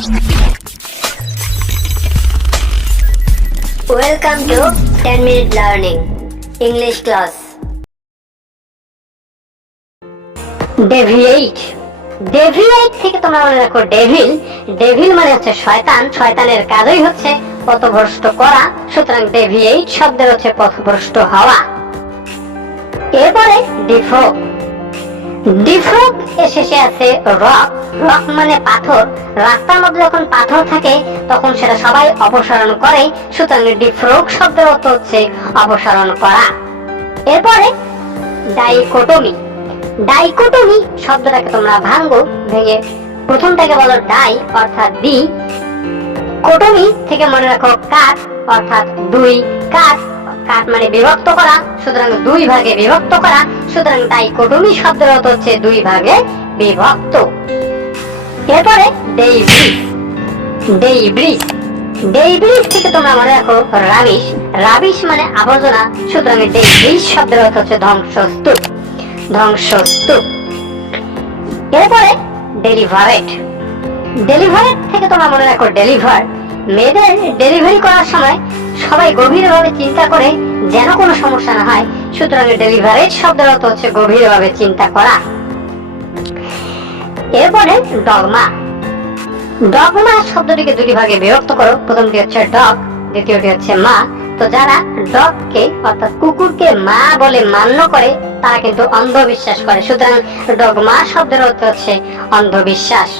Welcome to 10-minute learning English class. Deviate. Deviate থেকে তোমরা মনে রাখো ডেভিল। ডেভিল মানে হচ্ছে শয়তান। শয়তানের কাজই হচ্ছে পথভ্রষ্ট করা। সুতরাং ডেভিয়েট শব্দের হচ্ছে পথভ্রষ্ট হওয়া। এরপরে ডিফ্রগ। ডিফ্রগ এর শেষে আছে রক। রক মানে পাথর। রাস্তার মধ্যে যখন পাথর থাকে তখন সেটা সবাই অপসারণ করে। সুতরাং ডিফ্রগ শব্দের অর্থ হচ্ছে অপসারণ করা। এরপরে ডাইকোটমি। ডাইকোটমি শব্দটাকে তোমরা ভাঙো, ভেঙে প্রথমটাকে বলো ডাই অর্থাৎ দ্বি, কোটমি থেকে মনে রাখো কাট অর্থাৎ দুই। কাট কাট মানে বিভক্ত করা, সুতরাং দুই ভাগে বিভক্ত করা। সুতরাং ডাইকোটমি শব্দের অর্থ হচ্ছে দুই ভাগে বিভক্ত। এরপরে ডেইব্রিজ। ডেইব্রিজ ডেইব্রিজ থেকে তোমরা মনে রাখো রাবিশ। রাবিশ মানে আবর্জনা। সুতরাং ডেইব্রিজ শব্দের অর্থ হচ্ছে ধ্বংসস্তূপ। ধ্বংসস্তূপ। এরপরে ডেলিভারেট। ডেলিভারেট থেকে তোমরা মনে রাখো ডেলিভার। মেয়েদের ডেলিভারি করার সময় সবাই গভীরভাবে চিন্তা করে যেন কোনো সমস্যা না হয়। সুতরাং ডেলিভারেট শব্দের অর্থ হচ্ছে গভীরভাবে চিন্তা করা। এরপরে ডগমা। ডগমা শব্দটিকে দুটি ভাগে বিভক্ত করো। প্রথমটি হচ্ছে ডগ, দ্বিতীয়টি হচ্ছে মা। তো যারা ডগকে অর্থাৎ কুকুরকে মা বলে মান্য করে তারা কিন্তু অন্ধবিশ্বাস করে। সুতরাং ডগমা শব্দের অর্থ হচ্ছে অন্ধবিশ্বাস।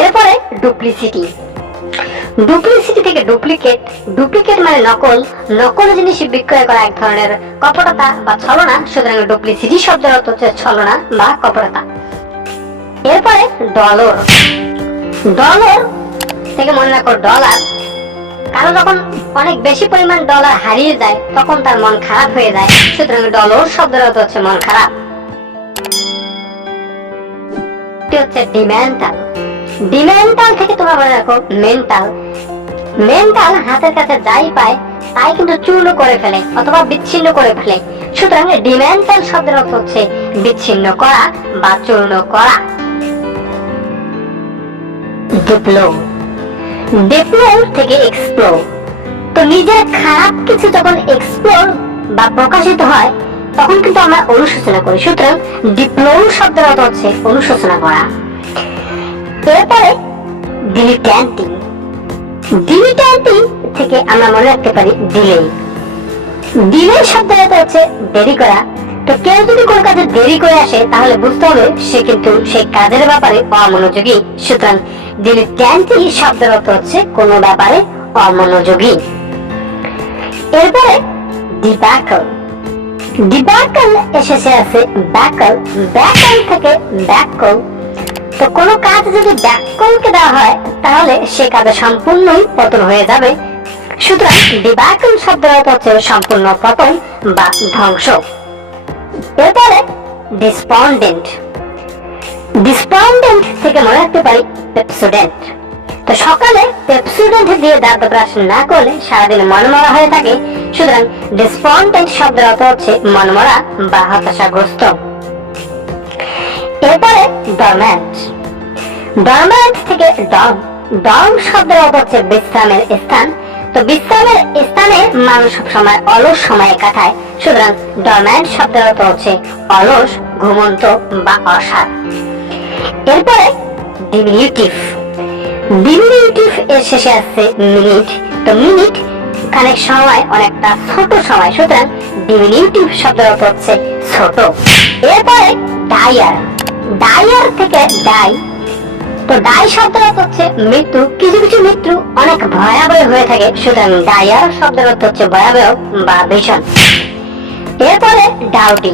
এরপরে ডুপ্লিসিটি। ডুপ্লিসিটি থেকে ডুপ্লিকেট। ডুপ্লিকেট মানে নকল। নকল জিনিস বিক্রয় করা এক ধরনের কপটতা বা ছলনা। সুতরাং ডুপ্লিসিটি শব্দের অর্থ হচ্ছে ছলনা বা কপটতা। এরপরে ডলার। ডলার থেকে মনে রাখো ডলার। কারণ যখন অনেক বেশি পরিমাণ ডলার হারিয়ে যায় তখন তার মন খারাপ হয়ে যায়। সুতরাং ডলার শব্দের অর্থ হচ্ছে মন খারাপ। হচ্ছে ডিমেন্টাল। ডিমেন্টাল থেকে তোমরা মনে রাখো মেন্টাল। মেন্টাল হাতের কাছে যাই পায় তাই কিন্তু চূর্ণ করে ফেলে অথবা বিচ্ছিন্ন করে ফেলে। সুতরাং ডিমেন্টাল শব্দের অর্থ হচ্ছে বিচ্ছিন্ন করা বা চূর্ণ করা। ডিপ্লো। ডিপ্লো থেকে এক্সপ্লোর। তো নিজের খারাপ কিছু যখন এক্সপ্লোর বা প্রকাশিত হয় তখন কিন্তু আমরা অনুশোচনা করি। সুতরাং ডিপ্লো শব্দের অর্থ হচ্ছে অনুশোচনা করা। এরপরে ডিলিট্যান্টিং। ডিলিট্যান্টিং থেকে আমরা মনে রাখতে পারি ডিলে। ডিলে শব্দের অর্থ হচ্ছে দেরি করা। তো কেউ যদি কোনো কাজে দেরি করে আসে তাহলে বুঝতে হবে সে কিন্তু সেই কাজের ব্যাপারে অমনোযোগী। সুতরাং ডিলিট্যান্টিং শব্দের অর্থ হচ্ছে কোনো ব্যাপারে অমনোযোগী। এরপরে ডিব্যাকল। ডিব্যাকল এসেছে আছে ব্যাকল। ব্যাকল থেকে ব্যাকল। তো কোনো কাজ যদি ব্যাকলকে দেওয়া হয় তাহলে সে কাজে সম্পূর্ণই পতন হয়ে যাবে। সুতরাং ডিব্যাকল শব্দের অর্থ হচ্ছে সম্পূর্ণ পতন বা ধ্বংস। এরপরে ডিসপন্ডেন্ট। ডিসপন্ডেন্ট থেকে মনে রাখতে পারি পেপসোডেন্ট। তো সকালে পেপসোডেন্ট দিয়ে দাঁত ব্রাশ না করলে সারাদিন মনমরা হয়ে থাকে। সুতরাং ডিসপন্ডেন্ট শব্দের অর্থ হচ্ছে মনমরা বা হতাশাগ্রস্ত। এরপরে ডরম্যান্ট। ডরম্যান্ট থেকে ডম। ডম শব্দের অর্থ হচ্ছে বিশ্রামের স্থান। তো বিশ্রামের স্থানে মানুষ সবসময় অলস সময় কাটায়। সুতরাং ডরম্যান্ট শব্দের অর্থ হচ্ছে অলস, ঘুমন্ত বা অসাড়। এরপরে ডিমিনিউটিভ। ডিমিনিউটিভ এর শেষে আছে মিনিট। তো মিনিট খানিক সময় অনেকটা ছোট সময়। সুতরাং ডিমিনিউটিভ শব্দের অর্থ হচ্ছে ছোট। এরপরে ডায়ার। ডায়ার থেকে ডাই। তো ডাই শব্দের অর্থ হচ্ছে মৃত্যু। কিছু কিছু মৃত্যু অনেক ভয়াবহ হয়ে থাকে। সুতরাং ডায়ার শব্দের অর্থ হচ্ছে ভয়াবহ বা ভীষণ। এরপরে ডাউটি।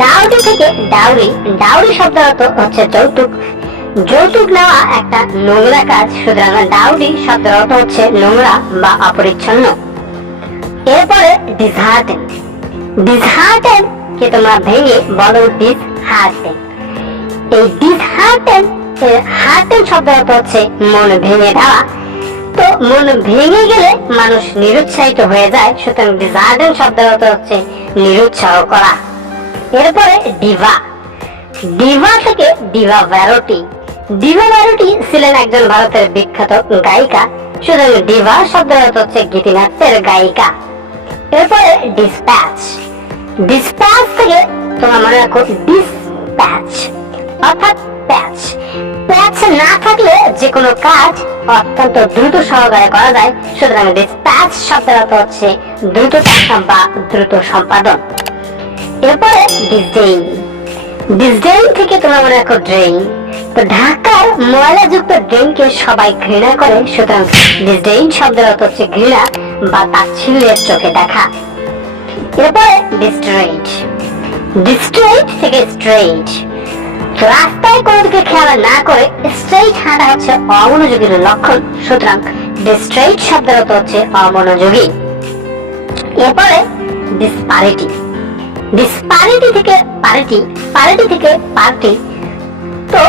ডাউটি থেকে ডাউরি। ডাউরি শব্দের অর্থ হচ্ছে যৌতুক। যৌতুক নেওয়া একটা নোংরা কাজ। সুতরাং ডাউরি শব্দের অর্থ হচ্ছে নোংরা বা অপরিচ্ছন্ন। এরপরে ডিসহার্টেন। ডিসহার্টেন কে তোমরা ভেঙে বলো ডিসহার্টেন। এই ডিসহার্টেন হার্টেন শব্দের অর্থ হচ্ছে মন ভেঙে দেওয়া। তো মন ভেঙে গেলে মানুষ নিরুৎসাহিত হয়ে যায়। সুতরাং ডিসহার্টেন শব্দের অর্থ হচ্ছে নিরুৎসাহ করা। এরপরে ডিভা। ডিভা থেকে ডিভা ভ্যারোটি। ডিভা ভারতী ছিলেন একজন ভারতের বিখ্যাত গায়িকা, সুতরাং ডিভা শব্দের অর্থ হচ্ছে গীতিনাট্যের গায়িকা। এরপরে ডিসপ্যাচ, ডিসপ্যাচ থেকে তোমরা মনে রাখো ডিসপ্যাচ অর্থাৎ প্যাচ। প্যাচ না থাকলে যে কোনো কাজ অত্যন্ত দ্রুত সহকারে করা যায়, সুতরাং ডিসপ্যাচ শব্দের অর্থ হচ্ছে দ্রুততা বা দ্রুত সম্পাদন। এরপরে ডিসডেইন, ডিসডেইন থেকে তোমরা মনে রাখো ড্রেইন। তো ঢাকার ময়লাযুক্ত ড্রেনকে সবাই ঘৃণা করে, সুতরাং ডিসডেইন শব্দের অর্থ হচ্ছে ঘৃণা বা তাচ্ছিল্যের চোখে দেখা। এরপরে ডিস্ট্রেইট, ডিস্ট্রেইট থেকে স্ট্রেইট। রাস্তায় কোনো দিকে খেয়াল না করে স্ট্রেইট হাঁটা হচ্ছে অমনোযোগীর লক্ষণ, সুতরাং ডিস্ট্রেইট শব্দের অর্থ হচ্ছে অমনোযোগী। এরপরে ডিসপারিটি, ডিসপারিটি থেকে পারিটি, পারিটি থেকে পার্টি। তো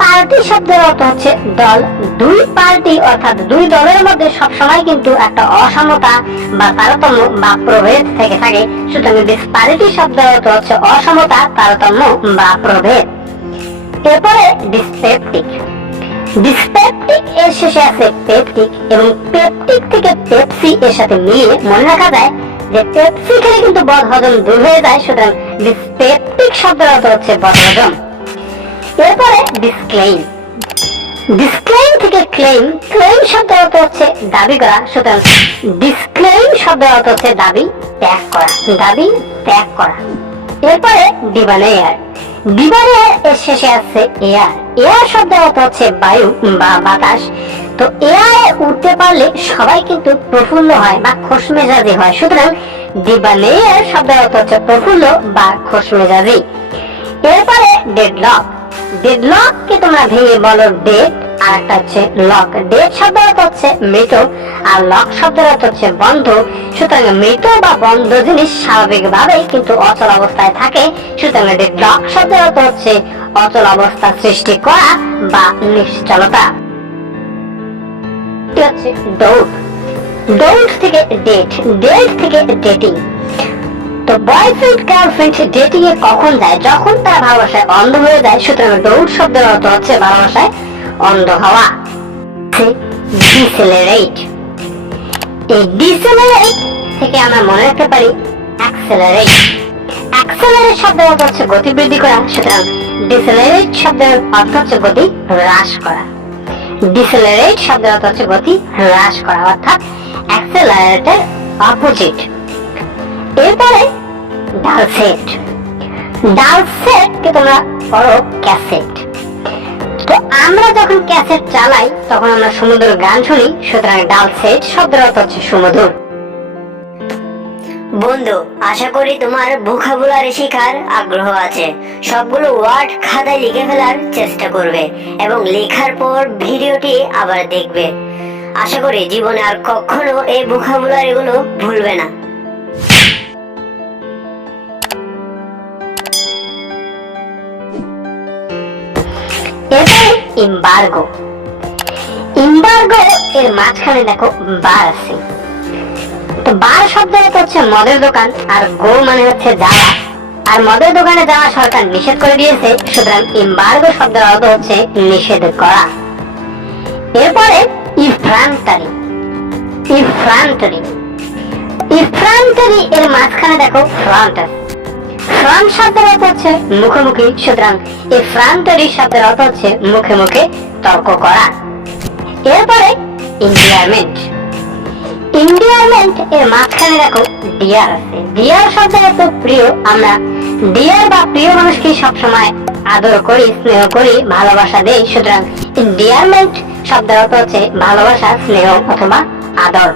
পার্টি শব্দের অর্থ হচ্ছে দল। দুই পার্টি অর্থাৎ দুই দলের মধ্যে সবসময় কিন্তু একটা অসমতা বা তারতম্য বা প্রভেদ থেকে থাকে, সুতরাং ডিসপারিটি শব্দের অর্থ হচ্ছে অসমতা, তারতম্য বা প্রভেদ। এরপরে ডিসপেপটিক, ডিসপেপটিক এর শেষে আছে পেপটিক এবং পেপটিক থেকে পেপসি এর সাথে মিলিয়ে মনে রাখা যায় যে পেপসি খেলে কিন্তু বদহজম দূর হয়ে যায়, সুতরাং ডিসপেপটিক শব্দের অর্থ হচ্ছে বদহজম। এরপরে ডিসক্লেইম, ডিসক্লেইম থেকে ক্লেইম, ক্লেইম শব্দের অর্থ হচ্ছে দাবি করা, সুতরাং ডিসক্লেইম শব্দের অর্থ হচ্ছে দাবি ত্যাগ করা, দাবি ত্যাগ করা। এরপরে ডিবানেয়ার, ডিবানেয়ার এর শেষে আছে এয়ার, এয়ার শব্দের অর্থ হচ্ছে বায়ু বা বাতাস। তো এয়ারে উঠতে পারলে সবাই কিন্তু প্রফুল্ল হয় বা খোশমেজাজি হয়, সুতরাং ডিবানেয়ার শব্দের অর্থ হচ্ছে প্রফুল্ল বা খোশমেজাজি। এরপরে ডেডলক, ডেডলক কে তোমরা ভেঙে বলো ডেড, আর একটা হচ্ছে লক। ডেড শব্দের অর্থ হচ্ছে মৃত আর লক শব্দের অর্থ হচ্ছে বন্ধ, সুতরাং মৃত বা বন্ধ জিনিস স্বাভাবিকভাবে কিন্তু অচল অবস্থায় থাকে, সুতরাং ডেডলক শব্দের অর্থ হচ্ছে অচল অবস্থা সৃষ্টি করা বা নিশ্চলতা। হচ্ছে ডোট, ডোট থেকে ডেট, ডেট থেকে ডেটিং। তো বয়ফ্রেন্ড গার্লফ্রেন্ড ডেটিং এ কখন যায়? যখন তার ভালোবাসায় অন্ধ হয়ে যায়, সুতরাং ডোট শব্দের অর্থ হচ্ছে ভালোবাসায় অন্ধ হওয়া। ডিসেলারেট, এই ডিসেলারেট থেকে আমরা মনে রাখতে পারি অ্যাক্সেলারেট। অ্যাক্সেলারেট শব্দের অর্থ হচ্ছে গতি বৃদ্ধি করা, সুতরাং ডিসেলারেট শব্দের অর্থ হচ্ছে গতি হ্রাস করা। ডিসেলারেট শব্দের অর্থ হচ্ছে গতি হ্রাস করা, অর্থাৎ অ্যাক্সেলারেটের অপোজিট। এরপরে ডালসেট, ডালসেট কে তোমরা পড়ো ক্যাসেট। তো আমরা যখন ক্যাসেট চালাই তখন আমরা সুমধুর গান শুনি, সুতরাং ডালসেট শব্দের অর্থ হচ্ছে সুমধুর। বন্ধু, আশা করি তোমার ভোকাবুলারি শেখার আগ্রহ আছে। সবগুলো ওয়ার্ড খাতায় লিখে ফেলার চেষ্টা করবে এবং লেখার পর ভিডিওটি আবার দেখবে। আশা করি জীবনে আর কখনো এই ভোকাবুলারি গুলো ভুলবে না। এরপরে এমবার্গো, এমবার্গো এর মাঝখানে দেখো বার আছে। তো বার শব্দের অর্থ হচ্ছে মদের দোকান, আর গো মানে হচ্ছে যাওয়া, আর মদের দোকানে যাওয়া সরকার নিষেধ করে দিয়েছে, সুতরাং এমবার্গো শব্দের অর্থ হচ্ছে নিষেধ করা। এরপরে ইফ্রান্টারি, ইফ্রান্টারি, ইফ্রান্টারি এর মাঝখানে দেখো ফ্রন্ট আছে। ফ্রন্ট শব্দের অর্থ হচ্ছে মুখোমুখি, সুতরাং ইফ্রান্টারি শব্দের অর্থ হচ্ছে মুখে মুখে তর্ক করা। এরপরে ইন্ডিয়ারমেন্ট, ইন্ডিয়ারমেন্ট এর মাঝখানে দেখো ডিয়ার আছে। ডিয়ার শব্দের অর্থ প্রিয়। আমরা ডিয়ার বা প্রিয় মানুষকে সবসময় আদর করি, স্নেহ করি, ভালোবাসা দেই, সুতরাং ইন্ডিয়ারমেন্ট শব্দের অর্থ হচ্ছে ভালোবাসা, স্নেহ অথবা আদর।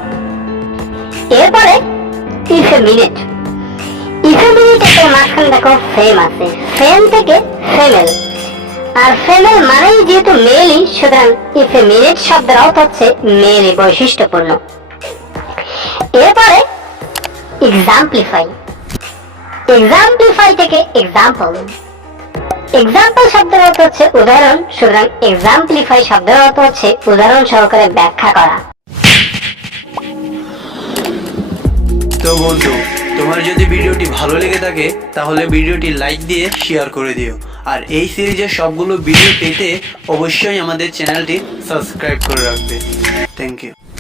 এরপরে ইফেমিনেট, ইফেমিনেট এর মাঝখানে দেখো ফেম আছে। ফেম থেকে ফেমেল, আর ফেমেল মানেই যেহেতু মেলই, সুতরাং ইফেমিনেট শব্দের অর্থ হচ্ছে মেলই বৈশিষ্ট্যপূর্ণ। এরপরে এক্সাম্পলিফাই, এক্সাম্পলিফাই থেকে এক্সাম্পল, এক্সাম্পল শব্দের অর্থ হচ্ছে উদাহরণ, সুতরাং এক্সাম্পলিফাই শব্দের অর্থ হচ্ছে উদাহরণ সহকারে ব্যাখ্যা করা। তো বন্ধু, তোমার যদি ভিডিওটি ভালো লেগে থাকে তাহলে ভিডিওটি লাইক দিয়ে শেয়ার করে দিও, আর এই সিরিজের সবগুলো ভিডিও পেতে অবশ্যই আমাদের চ্যানেলটি সাবস্ক্রাইব করে রাখবে। Thank you.